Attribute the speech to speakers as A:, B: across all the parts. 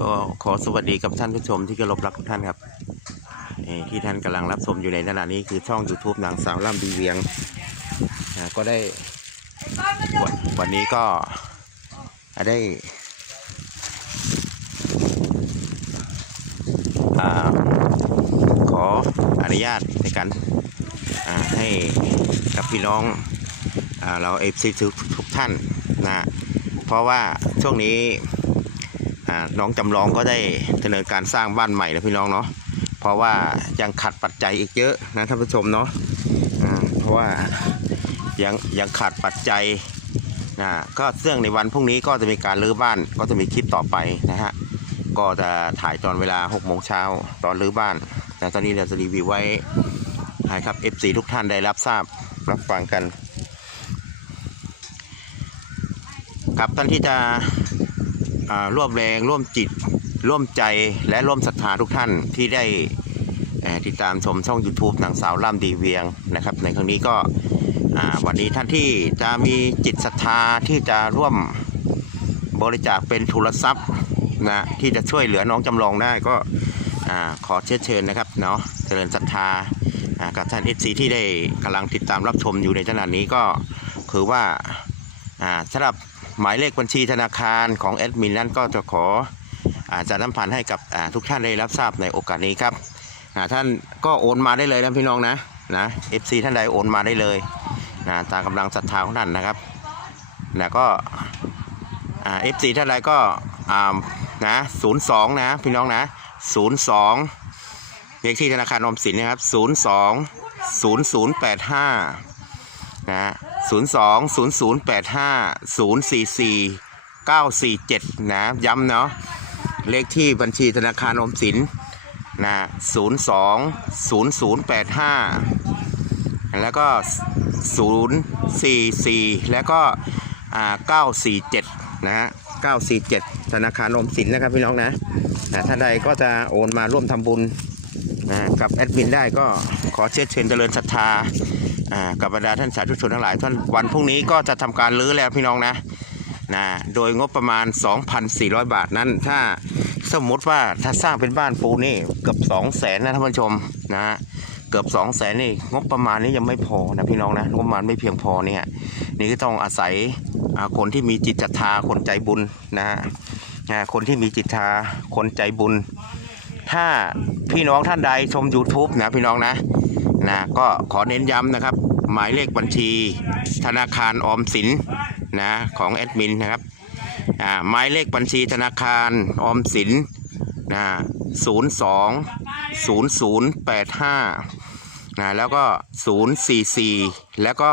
A: ก็ขอสวัสดีกับท่านผู้ชมที่เคารพรักทุกท่านครับที่ท่านกำลังรับชมอยู่ในขณะนี้คือช่อง YouTube นางสาวล่ำดีเวียงก็ได้วันนี้ก็ได้ขออนุญาตในการให้กับพี่น้องอเราเอฟซีทุกท่านนะเพราะว่าช่วงนี้ น้องจำลองก็ได้ดำเนินการสร้างบ้านใหม่นะพี่น้องเนาะเพราะว่ายังขัดปัจจัยอีกเยอะนะท่านผู้ชมเนาะเพราะว่ายังยังขาดปัจจัยนะก็เรื่องในวันพรุ่งนี้ก็จะมีการรื้อบ้านก็จะมีคลิปต่อไปนะฮะก็จะถ่ายตอนเวลา6โมงเช้าตอนรื้อบ้านแต่ตอนนี้เราจะรีวิวไว้ให้ครับ FC ทุกท่านได้รับทราบรับฟังกันครับท่านที่จะ ร่วมแรงร่วมจิต ร่วมใจและร่วมศรัทธาทุกท่านที่ได้ติดตามชมช่อง YouTube นางสาวล่ำดีเวียงนะครับ ในครั้งนี้ก็วันนี้ท่านที่จะมีจิตศรัทธาที่จะร่วมบริจาคเป็นทุนทรัพย์นะที่จะช่วยเหลือน้องจำลองได้ก็ขอเชิญเชิญนะครับเนาะเจริญศรัทธากับท่านเอซีที่ได้กำลังติดตามรับชมอยู่ในขณะนี้ก็คือว่าสำหรับ หมายเลขบัญชีธนาคารของแอดมินนั้นก็จะขออาจารน้ำพันให้กับทุกท่านได้รับทราบในโอกาสนี้ครับท่านก็โอนมาได้เลยนะพี่น้องนะนะเอฟซีท่านใดโอนมาได้เลยนะตามกำลังศรัทธาของท่านนะครับนะก็เอฟซีท่านใดก็นะศูนย์สองนะพี่น้องนะศูนย์สองเลขที่ธนาคารออมสินนะครับศูนย์สองศูนย์ศูนย์แปดห้านะ 02-0085-044-947 นะย้ำเนาะเลขที่บัญชีธนาคารอมสินนะ02-0085 แล้วก็ 044 แล้วก็947 นะฮะ947 ธนาคารอมสินนะครับพี่น้องนะถ้าใดก็จะโอนมาร่วมทำบุญนะกับแอดมินได้ก็ขอเชิญเชิญเจริญศรัทธา กับบรรดาท่านสาธุชนทั้งหลายท่านวันพรุ่งนี้ก็จะทำการรื้อแล้วพี่น้องนะนะโดยงบประมาณ 2,400 บาทนั้น ถ้าสมมติว่าถ้าสร้างเป็นบ้านปูนี่เกือบ2 0 0แสนนะท่านผู้ชมนะเกือบ2 0 0แสนนี่งบประมาณนี้ยังไม่พอนะพี่น้องนะงบประมาณไม่เพียงพอเนี่ยนี่ก็ต้องอาศัยคนที่มีจิตศรัทธาคนใจบุญนะฮะคนที่มีจิตศรัทธาคนใจบุญ ถ้าพี่น้องท่านใดชม YouTube นะพี่น้องนะนะก็ขอเน้นย้ำนะครับ หมายเลขบัญชี ธนาคารออมสินนะของแอดมินนะครับหมายเลขบัญชีธนาคารออมสินนะศูนย์สองศูนย์ศูนย์แปดห้านะแล้วก็ศูนย์สี่สี่แล้วก็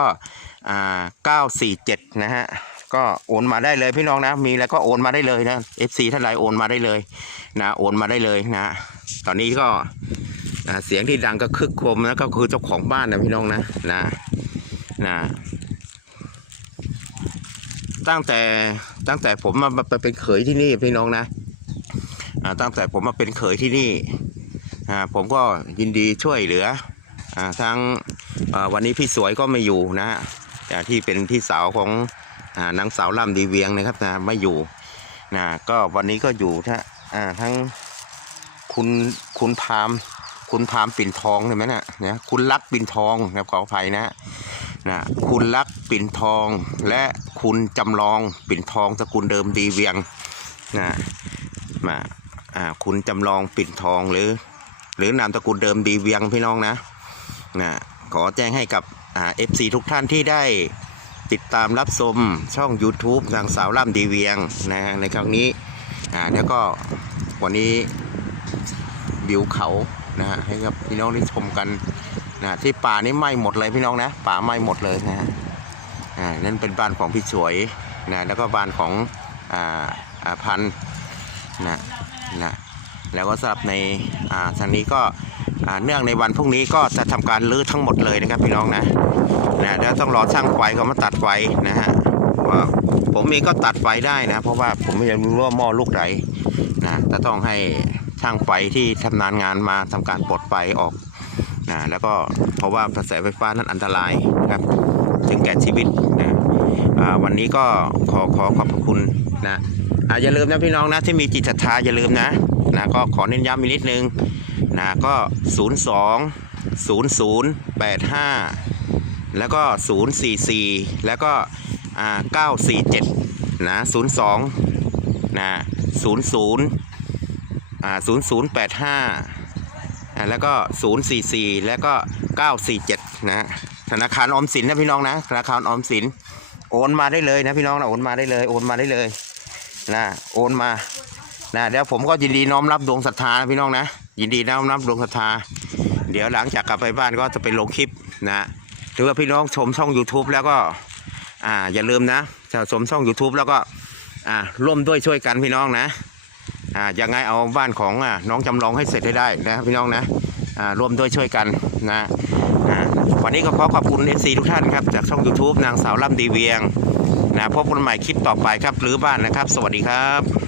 A: อ่าเก้าสี่เจ็ดนะฮะก็โอนมาได้เลยพี่น้องนะ มีแล้วก็โอนมาได้เลยนะ FC ท่านใดโอนมาได้เลยนะ โอนมาได้เลยนะ ตอนนี้ก็ เสียงที่ดังก็คึกโครมนะก็คือเจ้าของบ้านนะพี่น้องนะนะนะตั้งแต่ตั้งแต่ผมมามาเป็นเขยที่นี่พี่น้องนะตั้งแต่ผมมาเป็นเขยที่นี่ผมก็ยินดีช่วยเหลืออทั้งวันนี้พี่สวยก็ไม่อยู่นะอ่ที่เป็นพี่สาวของอนางสาวล่ำดีเวียงนะครับนะไม่อยู่นะก็วันนี้ก็อยู่ทั้งทั้งคุณคุณพาม คุณพามปิ่นทองเห็นไหมนะเนี่ยคุณลักปิ่นทองนะครับขออภัยนะนะคุณลักปิ่นทอง และคุณจำลองปิ่นทองสกุลเดิมดีเวียงนะมาอ่าคุณจำลองปิ่นทองหรือ หรือนามสกุลเดิมดีเวียงพี่น้องนะนะขอแจ้งให้กับอ่าเอฟซีทุกท่านที่ได้ติดตามรับชมช่อง YouTube นางสาวล่ำดีเวียงนะในครั้งนี้อ่าแล้วก็วันนี้วิวเขา นะฮะให้กับพี่น้องได้ชมกันนะที่ป่านี่ไหม้หมดเลยพี่น้องนะ ป่าไหม้หมดเลยนะฮะอ่านั่นเป็นบ้านของพี่สวยนะแล้วก็บ้านของอ่าอ่าพันนะนะแล้วก็สำหรับในอ่าทางนี้ก็อ่าเนื่องในวันพรุ่งนี้ก็จะทำการรื้อทั้งหมดเลยนะครับพี่น้องนะนะแล้วต้องรอช่างไฟเขามาตัดไฟนะฮะว่าผมเองก็ตัดไฟได้นะ เพราะว่าผมไม่รู้ว่าหม้อลูกไหนนะจะต้องให้ ช่างไฟที่ชำนาญงานมาทำการปลดไฟออกนะแล้วก็เพราะว่ากระแสไฟฟ้านั้นอันตรายนะครับถึงแก่ชีวิตนะวันนี้ก็ขอขอขอบพระคุณนะอาอย่าลืมนะพี่น้องนะที่มีจิตศรัทธาอย่าลืมนะนะก็ขอเน้นย้ำอีกนิดนึงนะก็ 02 00 85 แล้วก็ 044 แล้วก็อ่า947นะ02นะ00 อ่า0085อ่าแล้วก็044แล้วก็947นะธนาคารออมสินนะพี่น้องนะธนาคารออมสิน โอนมาได้เลยนะพี่น้องนะโอนมาได้เลย โอนมาได้เลยนะโอนมานะเดี๋ยวผมก็ยินดีน้อมรับดวงศรัทธานะพี่น้องนะ ยินดีน้อมรับดวงศรัทธา เดี๋ยวหลังจากกลับไปบ้านก็จะไปลงคลิปนะหรือว่าพี่น้องชมช่อง YouTube แล้วก็อ่าอย่าลืมนะจะชมช่อง YouTube แล้วก็อ่าร่วมด้วยช่วยกันพี่น้องนะ อ่ายังไงเอาบ้านของอ่าน้องจำลองให้เสร็จให้ได้นะพี่น้องนะอ่าร่วมด้วยช่วยกันนะอ่าวันนี้ก็ขอขอบคุณเอซีทุกท่านครับจากช่อง YouTube นางสาวล่ำดีเวียงนะพบกันใหม่คลิปต่อไปครับหรือบ้านนะครับ สวัสดีครับ